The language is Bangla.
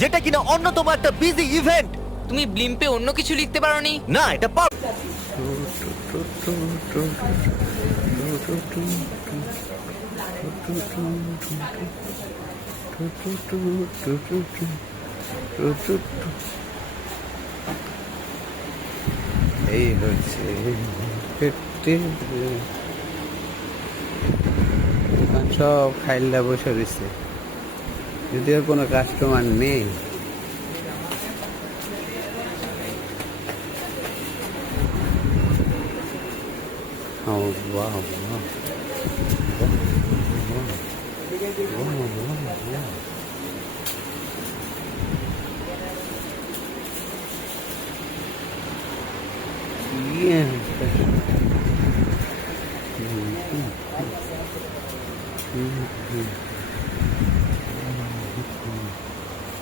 যেটা কিনা অন্যতম একটা বিজি ইভেন্ট। তুমি ব্লিম্পে অন্য কিছু লিখতে পারোনি? না, এটা এই হচ্ছে সব খাইল্লা বসে রয়েছে, যদিও কোনো কাস্টমার নেই। Oh, wow, wow. Wow, wow, wow, wow.